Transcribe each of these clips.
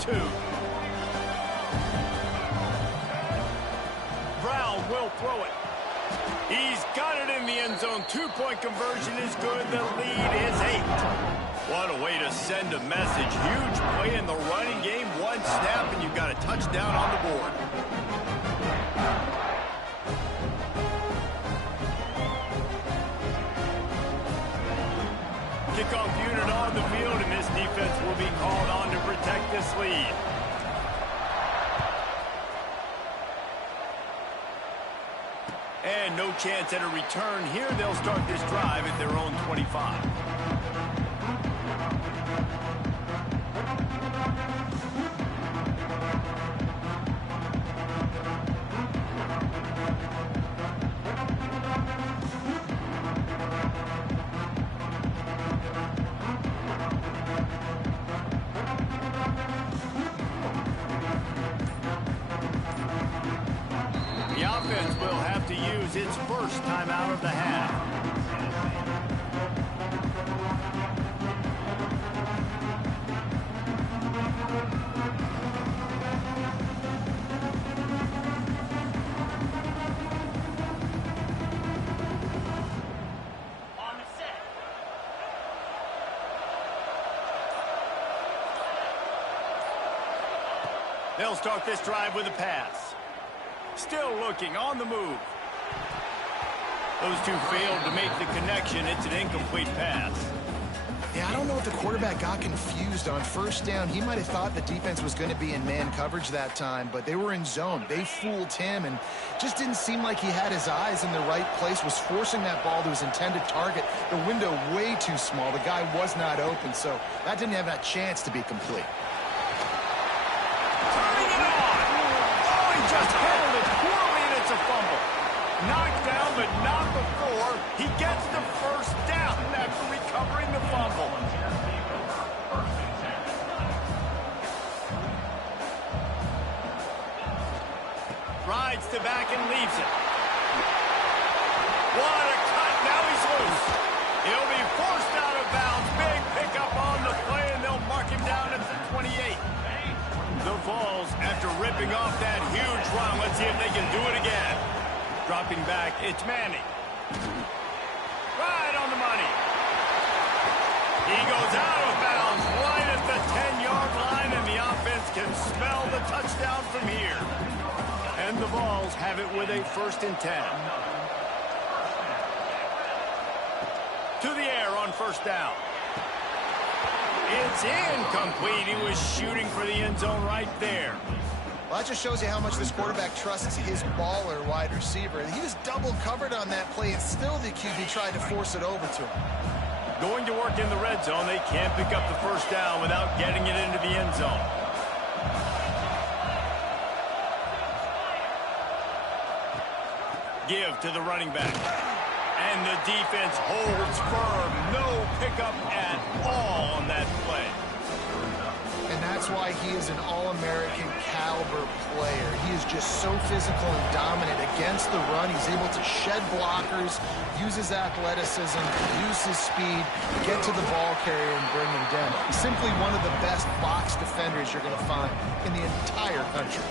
2. Brown will throw it. He's got it in the end zone. 2-point conversion is good. The lead is 8. What a way to send a message. Huge play in the running game. One snap, and you've got a touchdown on the board. Kickoff unit on the field, and this defense will be called on to protect this lead. And no chance at a return here. They'll start this drive at their own 25. Its first time out of the half. On the set. They'll start this drive with a pass. Still looking on the move. Those two failed to make the connection. It's an incomplete pass. Yeah, I don't know if the quarterback got confused on first down. He might have thought the defense was going to be in man coverage that time, but they were in zone. They fooled him and just didn't seem like he had his eyes in the right place, was forcing that ball to his intended target. The window way too small. The guy was not open, so that didn't have that chance to be complete. Turning it on! Oh, he just handled it poorly, and it's a fumble. Knocked down, but not before he gets the first down after recovering the fumble. Rides to back and leaves it. What a cut. Now he's loose. He'll be forced out of bounds. Big pickup on the play, and they'll mark him down at the 28. The Vols, after ripping off that huge run, let's see if they can do it again. Dropping back, it's Manning. Right on the money. He goes out of bounds right at the 10-yard line, and the offense can smell the touchdown from here. And the Vols have it with a 1st and 10. To the air on first down. It's incomplete. He was shooting for the end zone right there. Well, that just shows you how much this quarterback trusts his baller wide receiver. He was double covered on that play, and still the QB tried to force it over to him. Going to work in the red zone. They can't pick up the first down without getting it into the end zone. Give to the running back. And the defense holds firm. No pickup at all on that play. And that's why he is an All-American caliber player. He is just so physical and dominant against the run. He's able to shed blockers, use his athleticism, use his speed, get to the ball carrier and bring him down. He's simply one of the best box defenders you're going to find in the entire country.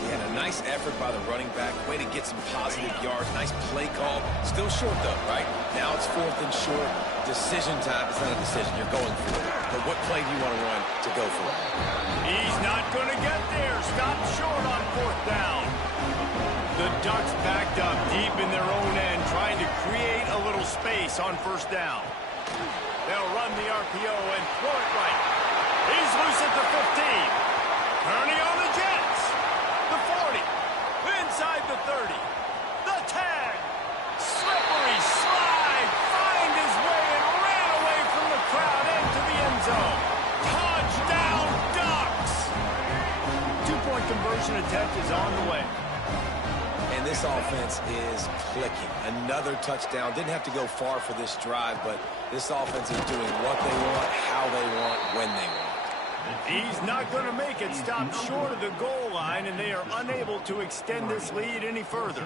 And a nice effort by the running back. Way to get some positive yards. Nice play call. Still short, though, right? Now it's 4th and short. Decision time. It's not a decision. You're going for it. But what play do you want to run to go for it? He's not going to get there. Stop short on 4th down. The Ducks backed up deep in their own end, trying to create a little space on first down. They'll run the RPO and throw it right. He's loose at the 15. Turning on the Jets. The 40. Inside the 30. The tag. Slippery slide. Find his way and ran away from the crowd into the end zone. Touchdown, Ducks. 2-point conversion attempt is on the way. And this offense is clicking. Another touchdown. Didn't have to go far for this drive, but this offense is doing what they want, how they want, when they want. He's not going to make it. Stop short of the goal line, and they are unable to extend this lead any further.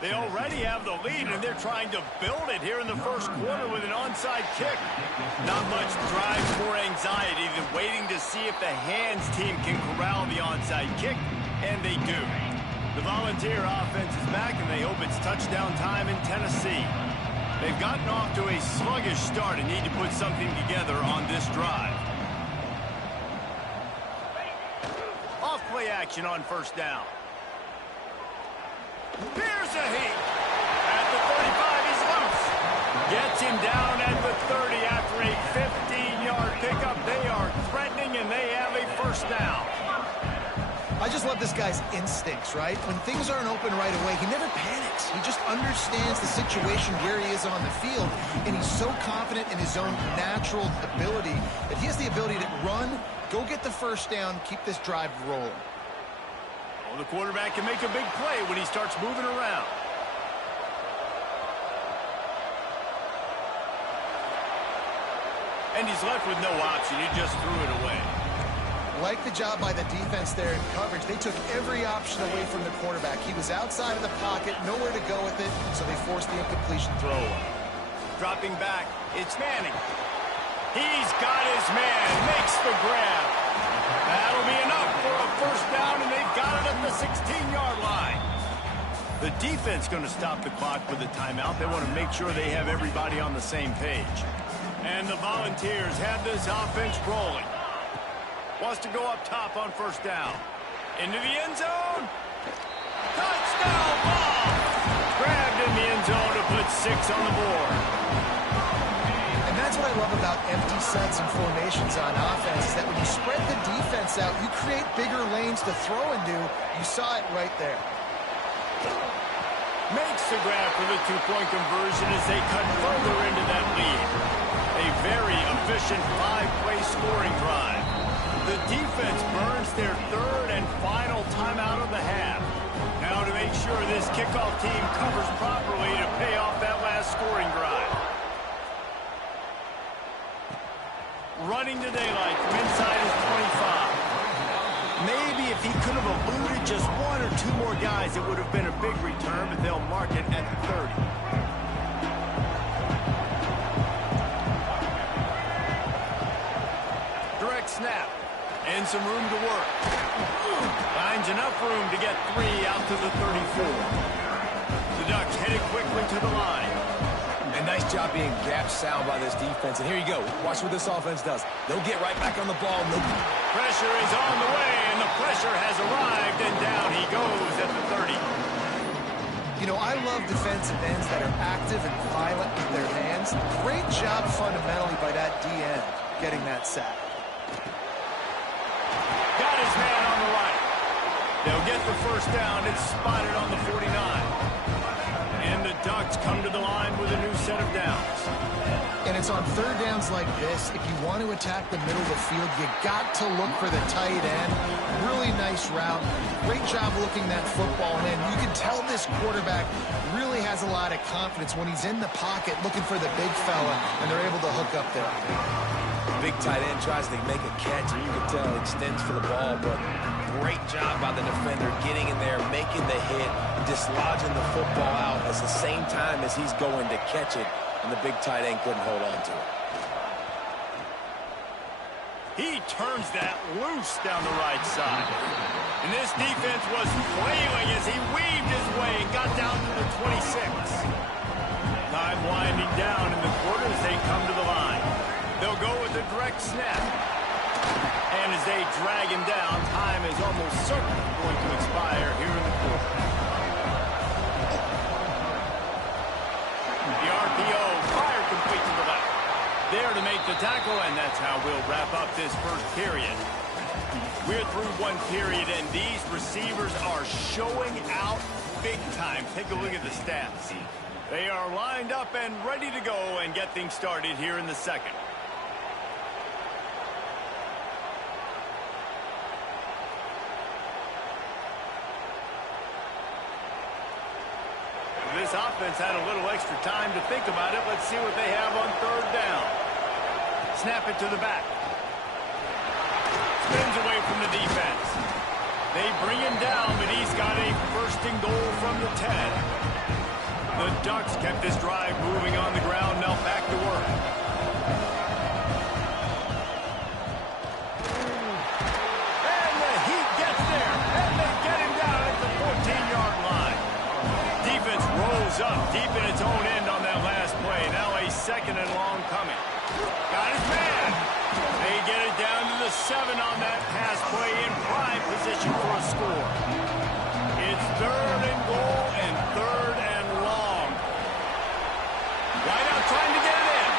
They already have the lead, and they're trying to build it here in the first quarter with an onside kick. Not much drive for anxiety than waiting to see if the hands team can corral the onside kick, and they do. The Volunteer offense is back, and they hope it's touchdown time in Tennessee. They've gotten off to a sluggish start and need to put something together on this drive. Off play action on first down. Here's a heat. At the 35, he's loose. Gets him down at the 30 after a 15-yard pickup. They are threatening, and they have a first down. I just love this guy's instincts, right? When things aren't open right away, he never panics. He just understands the situation where he is on the field, and he's so confident in his own natural ability that he has the ability to run, go get the first down, keep this drive rolling. Well, the quarterback can make a big play when he starts moving around. And he's left with no option. He just threw it away. Like the job by the defense there in coverage. They took every option away from the quarterback. He was outside of the pocket, nowhere to go with it, so they forced the incompletion throw away. Dropping back, it's Manning. He's got his man, makes the grab. That'll be enough for a first down, and they've got it at the 16-yard line. The defense going to stop the clock with a timeout. They want to make sure they have everybody on the same page. And the Volunteers have this offense rolling. Wants to go up top on first down. Into the end zone. Touchdown ball. Grabbed in the end zone to put 6 on the board. And that's what I love about empty sets and formations on offense, is that when you spread the defense out, you create bigger lanes to throw into. You saw it right there. Makes the grab for the 2-point conversion as they cut further into that lead. A very efficient 5-play scoring drive. The defense burns their third and final timeout of the half. Now to make sure this kickoff team covers properly to pay off that last scoring drive. Running to daylight from inside his 25. Maybe if he could have eluded just 1 or 2 more guys, it would have been a big return, but they'll mark it at the 30. Direct snap. And some room to work. Finds enough room to get 3 out to the 34. The Ducks headed quickly to the line. And nice job being gap sound by this defense. And here you go. Watch what this offense does. They'll get right back on the ball. Pressure is on the way, and the pressure has arrived, and down he goes at the 30. You know, I love defensive ends that are active and violent with their hands. Great job fundamentally by that D-end getting that sack. Got his man on the right. They'll get the first down. It's spotted on the 49. And the Ducks come to the line with a new set of downs. And it's on third downs like this. If you want to attack the middle of the field, you got to look for the tight end. Really nice route. Great job looking that football in. You can tell this quarterback really has a lot of confidence when he's in the pocket looking for the big fella, and they're able to hook up there. Big tight end tries to make a catch, and you can tell he extends for the ball, but great job by the defender getting in there, making the hit, dislodging the football out at the same time as he's going to catch it, and the big tight end couldn't hold on to it. He turns that loose down the right side. And this defense was flailing as he weaved his way and got down to the 26. Time winding down in the quarter as they come to the line. They'll go with a direct snap. And as they drag him down, time is almost certainly going to expire here in the quarter. The RPO, fire complete to the left. There to make the tackle, and that's how we'll wrap up this first period. We're through one period, and these receivers are showing out big time. Take a look at the stats. They are lined up and ready to go and get things started here in the second. This offense had a little extra time to think about it. Let's see what they have on third down. Snap it to the back. Spins away from the defense. They bring him down, but he's got a first and goal from the 10. Ducks kept this drive moving on the ground. Now back to work. And the Heat gets there. And they get him down at the 14-yard line. Defense rolls up deep in its own end on that last play. Now a second and long coming. Got his man. They get it down to the 7 on that pass play in prime position for a score. It's 3rd and goal and 3rd and long. Right out trying to get it in.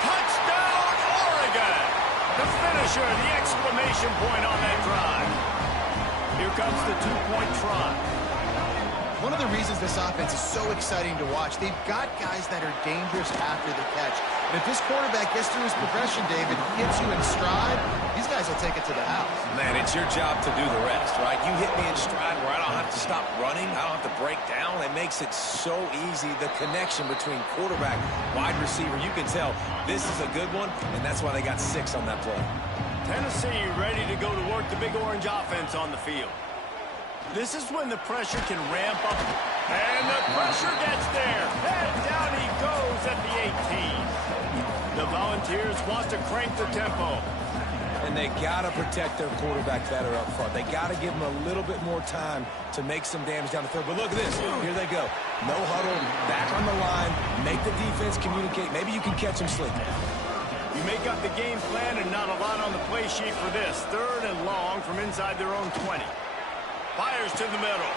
Touchdown, Oregon. The finisher, the exclamation point on that drive. Here comes the 2-point try. One of the reasons this offense is so exciting to watch, they've got guys that are dangerous after the catch. And if this quarterback gets through his progression, David, hits you in stride, these guys will take it to the house. Man, it's your job to do the rest, right? You hit me in stride where I don't have to stop running. I don't have to break down. It makes it so easy. The connection between quarterback, wide receiver, you can tell this is a good one, and that's why they got 6 on that play. Tennessee ready to go to work the Big Orange offense on the field. This is when the pressure can ramp up. And the pressure gets there. And down he goes at the 18. The Volunteers want to crank the tempo. And they got to protect their quarterback better up front. They got to give him a little bit more time to make some damage down the field. But look at this. Here they go. No huddle, back on the line, make the defense communicate. Maybe you can catch him sleeping. You make up the game plan and not a lot on the play sheet for this. 3rd and long from inside their own 20. Fires to the middle.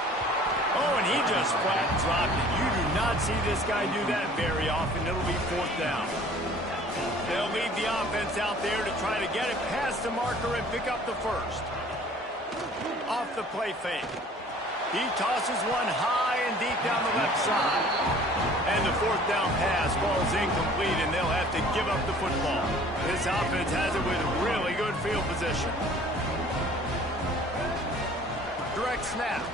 Oh, and he just flat dropped it. You do not see this guy do that very often. It'll be 4th down. They'll leave the offense out there to try to get it past the marker and pick up the first. Off the play fake. He tosses one high and deep down the left side. And the 4th down pass falls incomplete, and they'll have to give up the football. This offense has it with really good field position. Direct snap.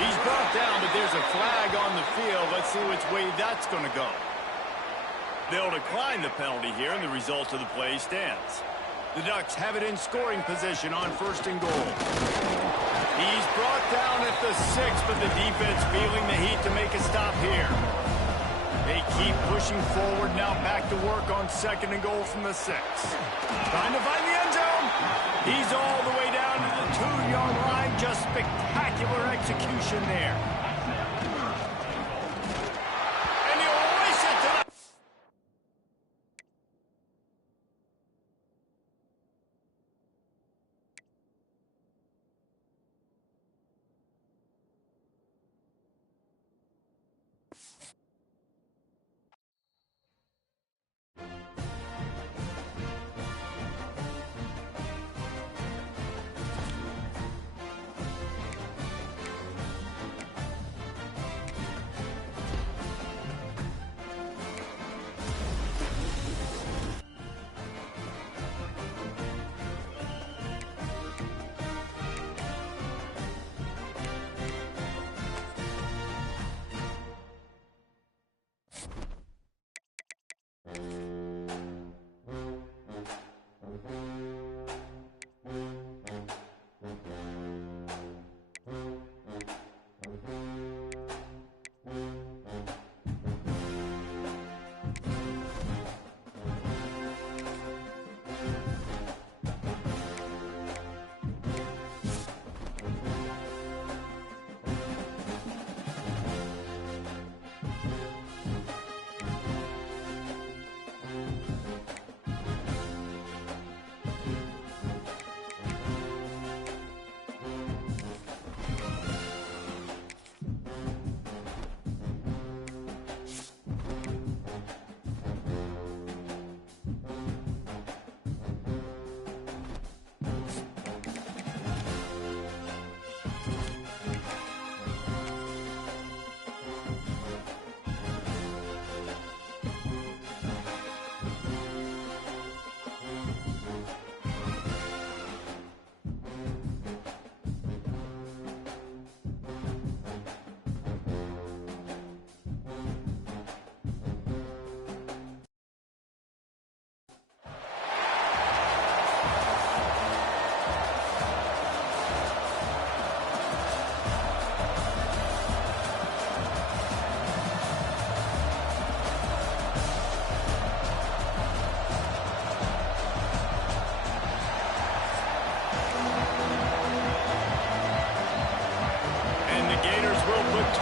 He's brought down, but there's a flag on the field. Let's see which way that's going to go. They'll decline the penalty here, and the result of the play stands. The Ducks have it in scoring position on 1st and goal. He's brought down at the 6, but the defense feeling the heat to make a stop here. They keep pushing forward, now back to work on 2nd and goal from the 6. Trying to find the end zone. He's all the way down to the 2-yard line. Just spectacular execution there. And he'll race it to the...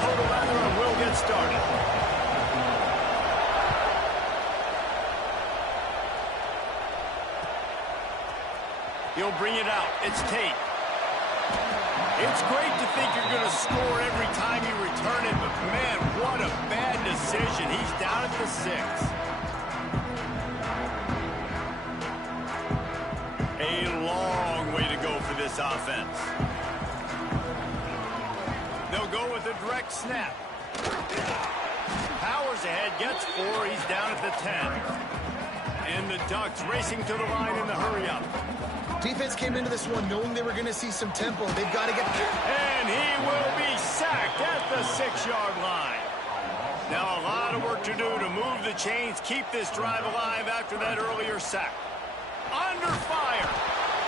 total rather, and we'll get started. He'll bring it out. It's Tate. It's great to think you're going to score every time you return it, but man, what a bad decision. He's down at the 6. A long way to go for this offense. They'll go with a direct snap. Powers ahead, gets 4. He's down at the 10. And the Ducks racing to the line in the hurry-up. Defense came into this one knowing they were going to see some tempo. They've got to get... And he will be sacked at the 6-yard line. Now a lot of work to do to move the chains, keep this drive alive after that earlier sack. Under fire.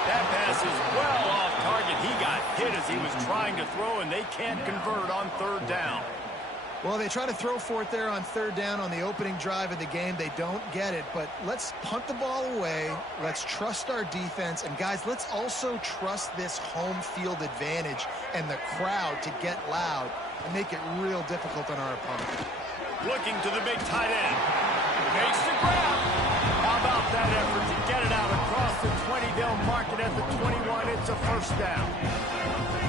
That pass is well off target. He got hit as he was trying to throw, and they can't convert on 3rd down. Well, they try to throw for it there on 3rd down on the opening drive of the game. They don't get it, but let's punt the ball away. Let's trust our defense. And, guys, let's also trust this home field advantage and the crowd to get loud and make it real difficult on our opponent. Looking to the big tight end. Makes the grab. How about that effort to get it out across the 20? They'll mark it at the 21. It's a 1st down.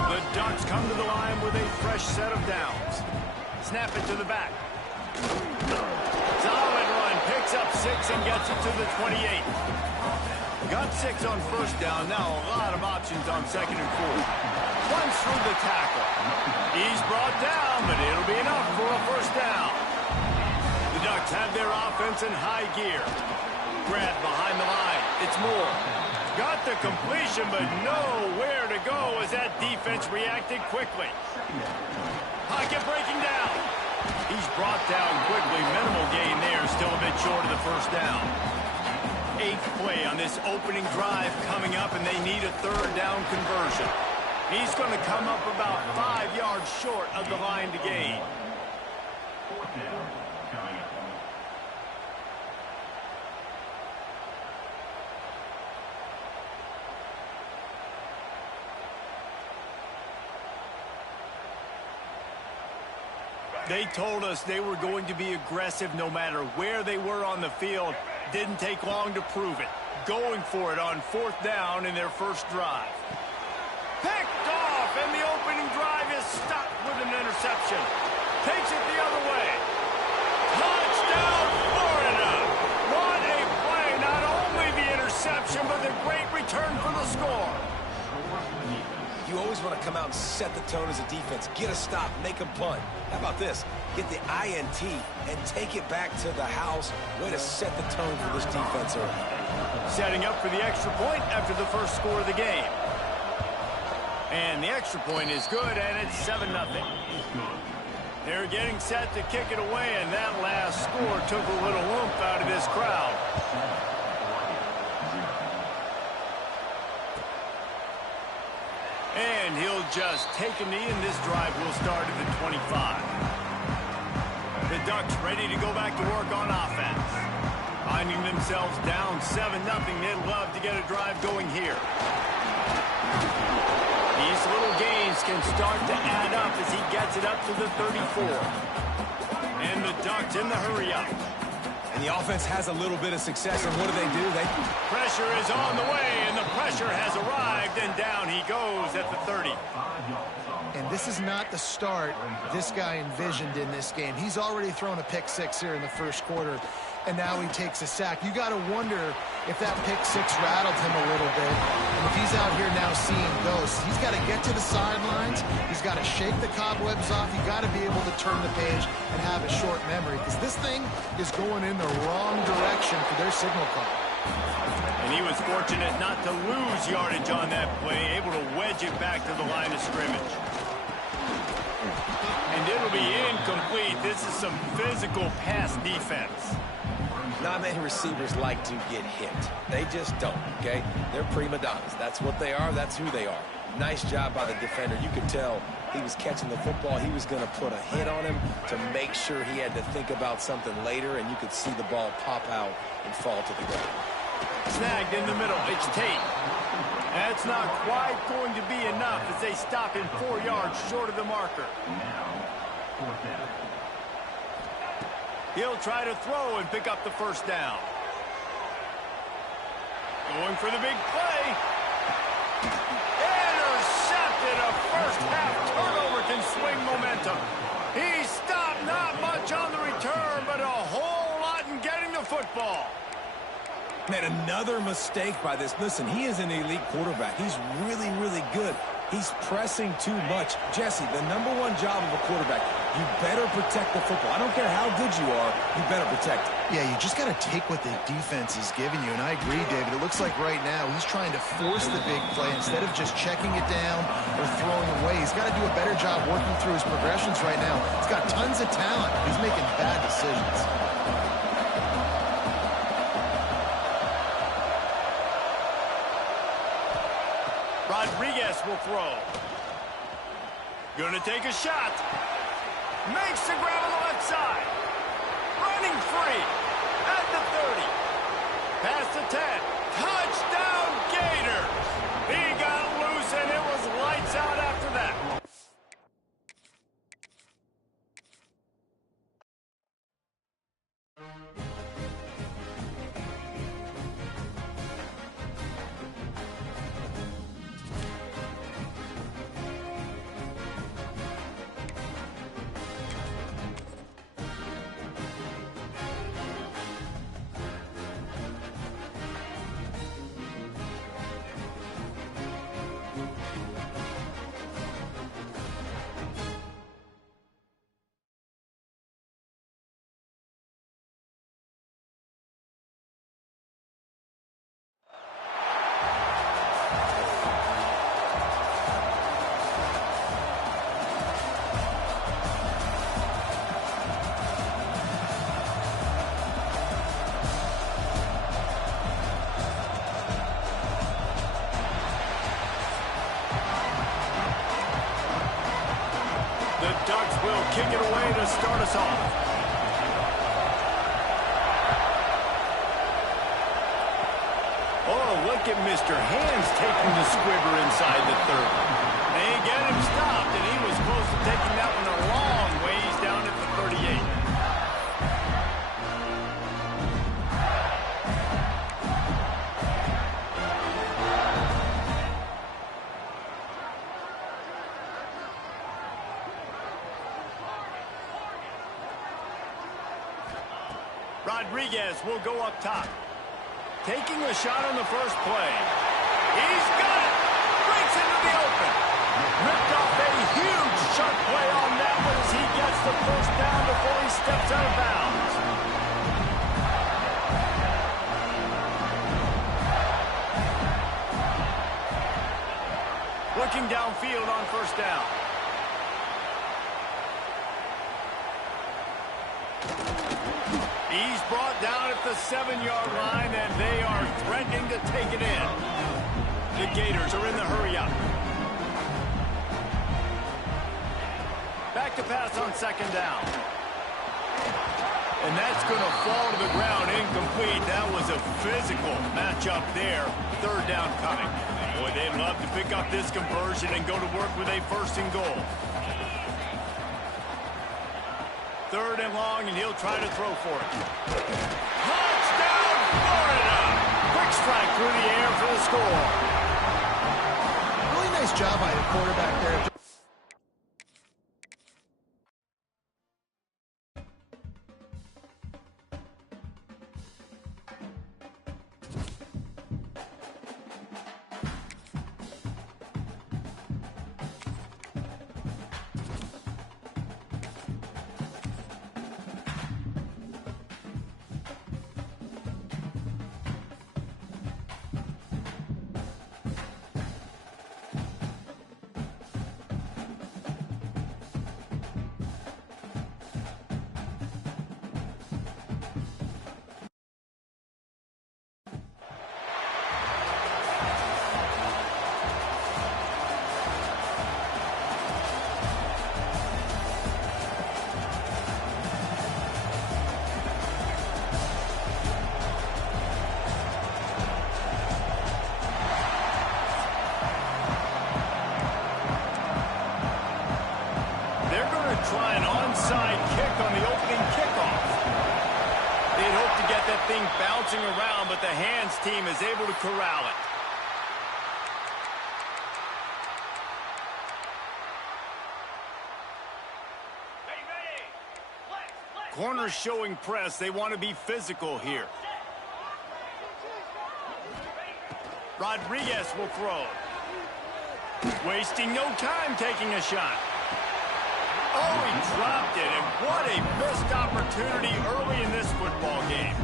The Ducks come to the line with a fresh set of downs. Snap it to the back. Solid run. Picks up 6 and gets it to the 28. Got 6 on 1st down. Now a lot of options on 2nd and 4. Runs through the tackle. He's brought down, but it'll be enough for a 1st down. The Ducks have their offense in high gear. Grab behind the line. It's Moore. Got the completion, but nowhere to go as that defense reacted quickly. Pocket breaking down. He's brought down quickly. Minimal gain there. Still a bit short of the 1st down. 8th play on this opening drive coming up, and they need a 3rd down conversion. He's going to come up about 5 yards short of the line to gain. They told us they were going to be aggressive no matter where they were on the field. Didn't take long to prove it. Going for it on 4th down in their 1st drive. Picked off, and the opening drive is stopped with an interception. Takes it the other way. Touchdown, Florida! What a play! Not only the interception, but the great return for the score. You always want to come out and set the tone as a defense. Get a stop, make them punt. How about this? Get the INT and take it back to the house. Way to set the tone for this defense early. Setting up for the extra point after the 1st score of the game. And the extra point is good, and it's 7-0. They're getting set to kick it away, and that last score took a little oomph out of this crowd. And he'll just take a knee, and this drive will start at the 25. The Ducks ready to go back to work on offense. Finding themselves down 7-0, they'd love to get a drive going here. These little gains can start to add up as he gets it up to the 34. And the Ducks in the hurry-up. And the offense has a little bit of success, and what do? Pressure is on the way, and the pressure has arrived, and down he goes at the 30. And this is not the start this guy envisioned in this game. He's already thrown a pick 6 here in the 1st quarter, and now he takes a sack. You got to wonder if that pick 6 rattled him a little bit. And if he's out here now seeing ghosts, he's got to get to the sidelines. He's got to shake the cobwebs off. You got to be able to turn the page and have a short memory, because this thing is going in the wrong direction for their signal call. And he was fortunate not to lose yardage on that play, able to wedge it back to the line of scrimmage. And it'll be incomplete. This is some physical pass defense. Not many receivers like to get hit. They just don't, okay? They're prima donnas. That's what they are. That's who they are. Nice job by the defender. You could tell he was catching the football. He was going to put a hit on him to make sure he had to think about something later, and you could see the ball pop out and fall to the ground. Snagged in the middle. It's Tate. That's not quite going to be enough as they stop him 4 yards short of the marker. He'll try to throw and pick up the first down. Going for the big play. Intercepted. A first-half turnover can swing momentum. He stopped, not much on the return, but a whole lot in getting the football. Man, another mistake by this. Listen, he is an elite quarterback. He's really, really good. He's pressing too much. Jesse, the number one job of a quarterback, you better protect the football. I don't care how good you are, you better protect it. Yeah, you just got to take what the defense is giving you, and I agree, David. It looks like right now he's trying to force the big play instead of just checking it down or throwing away. He's got to do a better job working through his progressions right now. He's got tons of talent. He's making bad decisions. Rodriguez will throw. Gonna take a shot. Makes the grab on the left side. Running free at the 30. Past the 10. Touchdown Gators. He got loose and it was lights out after that. Ducks will kick it away to start us off. Oh, look at Mr. Hands taking the squibber inside the 30. They get him stopped, and he was close to taking that one a long ways down at the 38. Rodriguez will go up top. Taking a shot on the first play. He's got it. Breaks into the open. Ripped off a huge sharp play on that one as he gets the first down before he steps out of bounds. Looking downfield on first down. He's brought down at the 7-yard line, and they are threatening to take it in. The Gators are in the hurry-up. Back to pass on second down. And that's going to fall to the ground incomplete. That was a physical matchup there. Third down coming. Boy, they'd love to pick up this conversion and go to work with a first and goal. Third and long, and he'll try to throw for it. Touchdown, Florida! Quick strike through the air for the score. Really nice job by the quarterback there. thing bouncing around, but the hands team is able to corral it. Corners showing press. They want to be physical here. Rodriguez will throw. Wasting no time taking a shot. Oh, he dropped it, and what a missed opportunity early in this football game.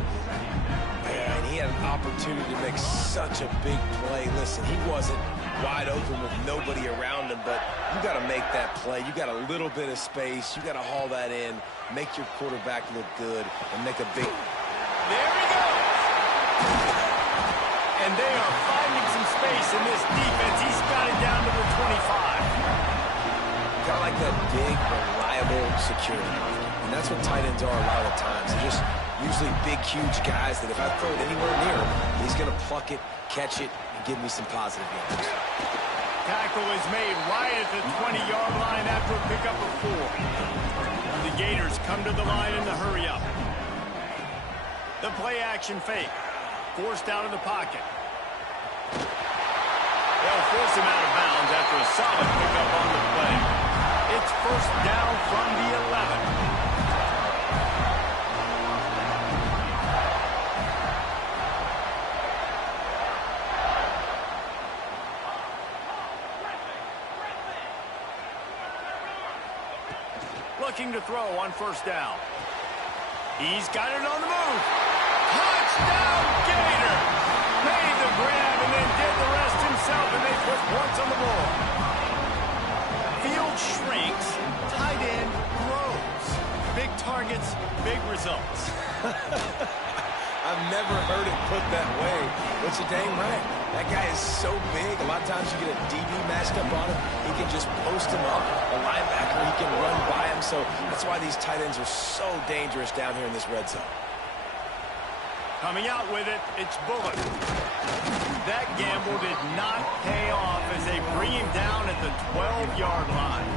Man, he had an opportunity to make such a big play. Listen, he wasn't wide open with nobody around him, but you got to make that play. You got a little bit of space. You got to haul that in, make your quarterback look good, and make a big... There he goes! And they are finding some space in this defense. He's got it down to the 25. Got like that big, reliable security. And that's what tight ends are a lot of the times. They're just usually big, huge guys that if I throw it anywhere near him, he's going to pluck it, catch it, and give me some positive yards. Tackle is made right at the 20-yard line after a pickup of 4. The Gators come to the line in the hurry up. The play action fake. Forced out of the pocket. They'll force him out of bounds after a solid pickup on the play. It's first down from the 11. Looking to throw on first down. He's got it on the move. Touchdown, Gator! Made the grab and then did the rest himself, and they put points on the board. Field shrinks, tight end grows. Big targets, big results. I've never heard it put that way, but you're dang right. That guy is so big. A lot of times you get a DB matched up on him. He can just post him up. A linebacker, he can run by him. So that's why these tight ends are so dangerous down here in this red zone. Coming out with it, it's Bullock. That gamble did not pay off as they bring him down at the 12-yard line.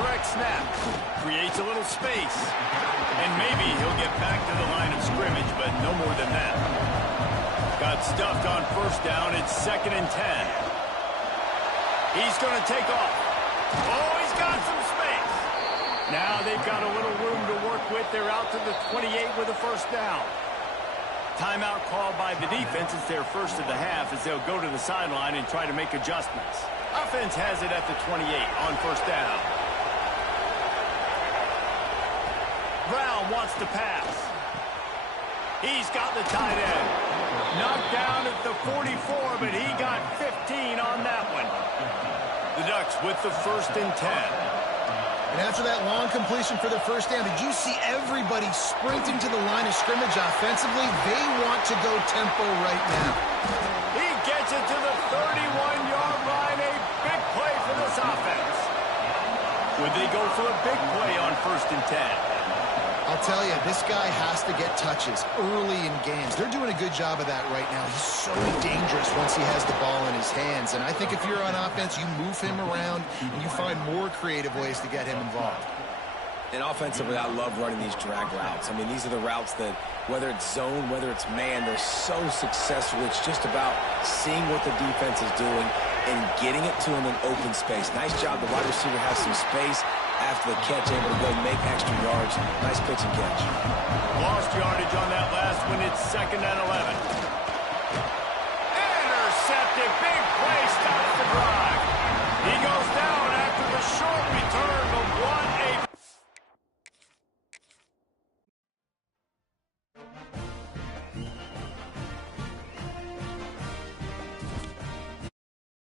Direct snap. Creates a little space. And maybe he'll get back to the line of scrimmage, but no more than that. Got stuffed on first down. It's 2nd and 10. He's going to take off. Oh, he's got some space. Now they've got a little room to work with. They're out to the 28 with a first down. Timeout called by the defense. It's their first of the half as they'll go to the sideline and try to make adjustments. Offense has it at the 28 on first down. Brown wants to pass. He's got the tight end. Knocked down at the 44, but he got 15 on that one. The Ducks with the 1st and 10. And after that long completion for the first down, did you see everybody sprinting to the line of scrimmage offensively? They want to go tempo right now. He gets it to the 31-yard line. A big play for this offense. Would they go for a big play on 1st and 10? I'll tell you, this guy has to get touches early in games. They're doing a good job of that right now. He's so dangerous once he has the ball in his hands. And I think if you're on offense, you move him around and you find more creative ways to get him involved. And offensively, I love running these drag routes. I mean, these are the routes that, whether it's zone, whether it's man, they're so successful. It's just about seeing what the defense is doing and getting it to him in open space. Nice job. The wide receiver has some space after the catch, able to go make extra yards. Nice pitch and catch. Lost yardage on that last one. It's 2nd and 11.